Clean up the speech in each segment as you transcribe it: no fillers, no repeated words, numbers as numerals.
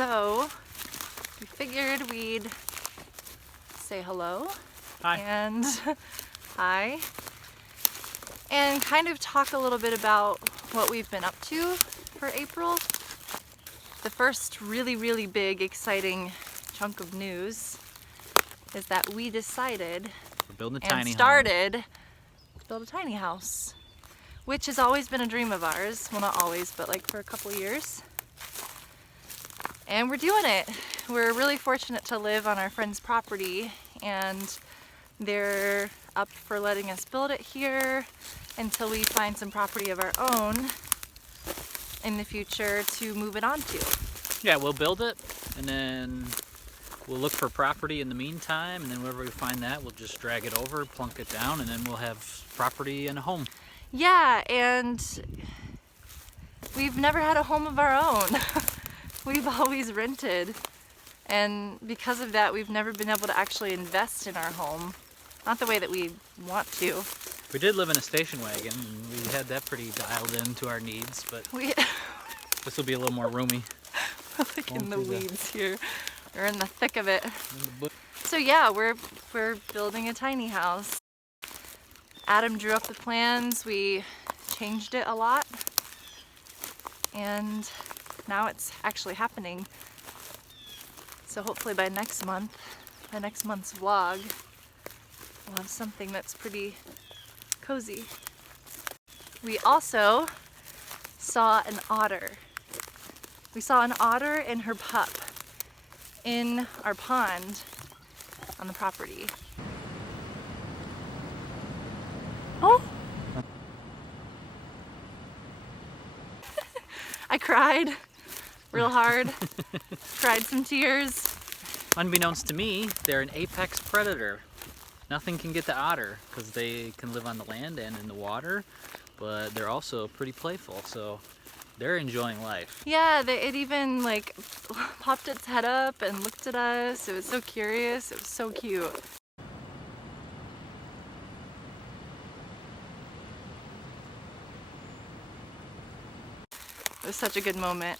So we figured we'd say hello. Hi. And hi. And kind of talk a little bit about what we've been up to for April. The first really big, exciting chunk of news is that we decided We're building a and tiny started to build a tiny house, which has always been a dream of ours. Well, not always, but like for a couple years. And we're doing it. We're really fortunate to live on our friend's property, and they're up for letting us build it here until we find some property of our own in the future to move it on to. Yeah, we'll build it and then we'll look for property in the meantime, and then wherever we find that, we'll just drag it over, plunk it down, and then we'll have property and a home. Yeah, and we've never had a home of our own. We've always rented, and because of that, we've never been able to actually invest in our home. Not the way that we want to. We did live in a station wagon, and we had that pretty dialed into our needs, but this will be a little more roomy. We're like in the weeds here. We're in the thick of it. So yeah, we're building a tiny house. Adam drew up the plans, we changed it a lot, and now it's actually happening. So hopefully by next month, the next month's vlog, we'll have something that's pretty cozy. We also saw an otter. We saw an otter and her pup in our pond on the property. Oh! I cried real hard, cried some tears. Unbeknownst to me, they're an apex predator. Nothing can get the otter because they can live on the land and in the water, but they're also pretty playful, so they're enjoying life. Yeah, it even like popped its head up and looked at us. It was so curious. It was so cute. It was such a good moment.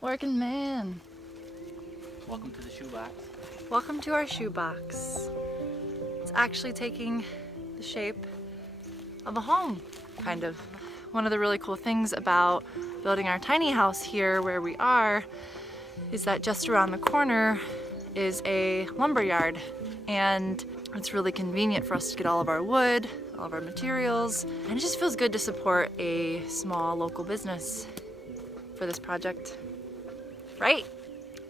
Working man. Welcome to the shoebox. Welcome to our shoebox. It's actually taking the shape of a home, kind of. One of the really cool things about building our tiny house here where we are is that just around the corner is a lumber yard, and it's really convenient for us to get all of our wood, all of our materials. And it just feels good to support a small local business for this project. Right?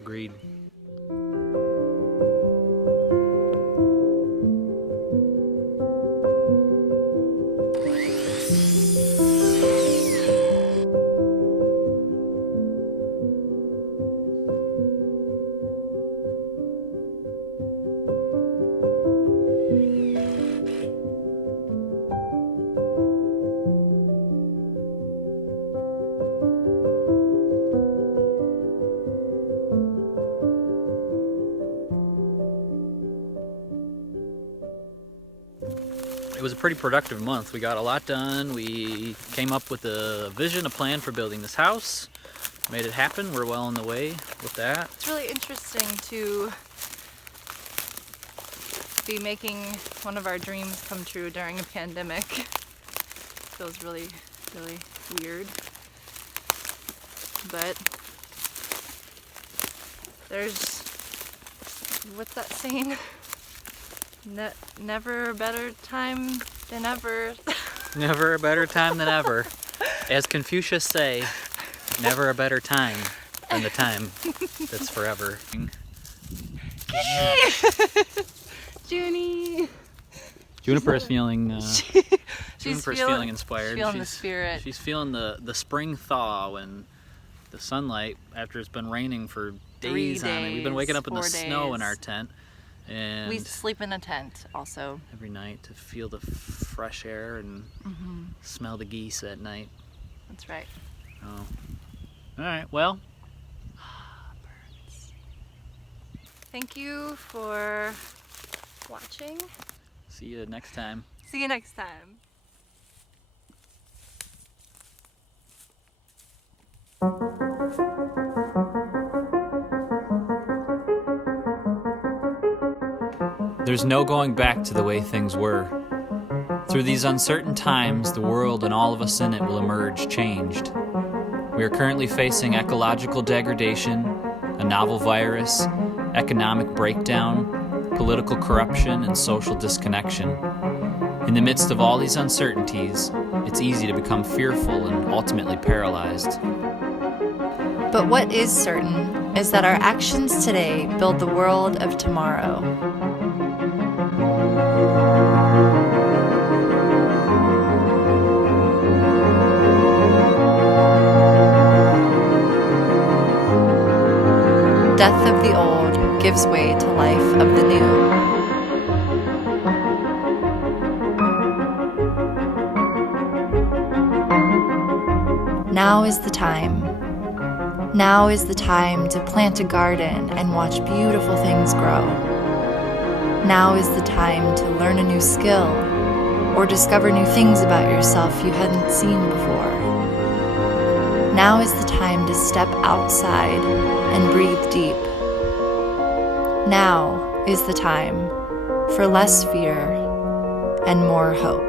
Agreed. It was a pretty productive month. We got a lot done. We came up with a vision, a plan for building this house. Made it happen. We're well on the way with that. It's really interesting to be making one of our dreams come true during a pandemic. Feels really, really weird. But there's, what's that saying? Never a better time than ever. Never a better time than ever. As Confucius say, never a better time than the time that's forever. Junie! Juniper's feeling She's feeling inspired. She's feeling the spirit. She's feeling the spring thaw when the sunlight, after it's been raining for days on it. We've been waking up in the snow in our tent. And we sleep in a tent also. Every night to feel the fresh air and smell the geese at night. That's right. Oh. All right, well. Birds. Thank you for watching. See you next time. See you next time. There's no going back to the way things were. Through these uncertain times, the world and all of us in it will emerge changed. We are currently facing ecological degradation, a novel virus, economic breakdown, political corruption, and social disconnection. In the midst of all these uncertainties, it's easy to become fearful and ultimately paralyzed. But what is certain is that our actions today build the world of tomorrow. Death of the old gives way to life of the new. Now is the time. Now is the time to plant a garden and watch beautiful things grow. Now is the time to learn a new skill or discover new things about yourself you hadn't seen before. Now is the time to step outside and breathe deep. Now is the time for less fear and more hope.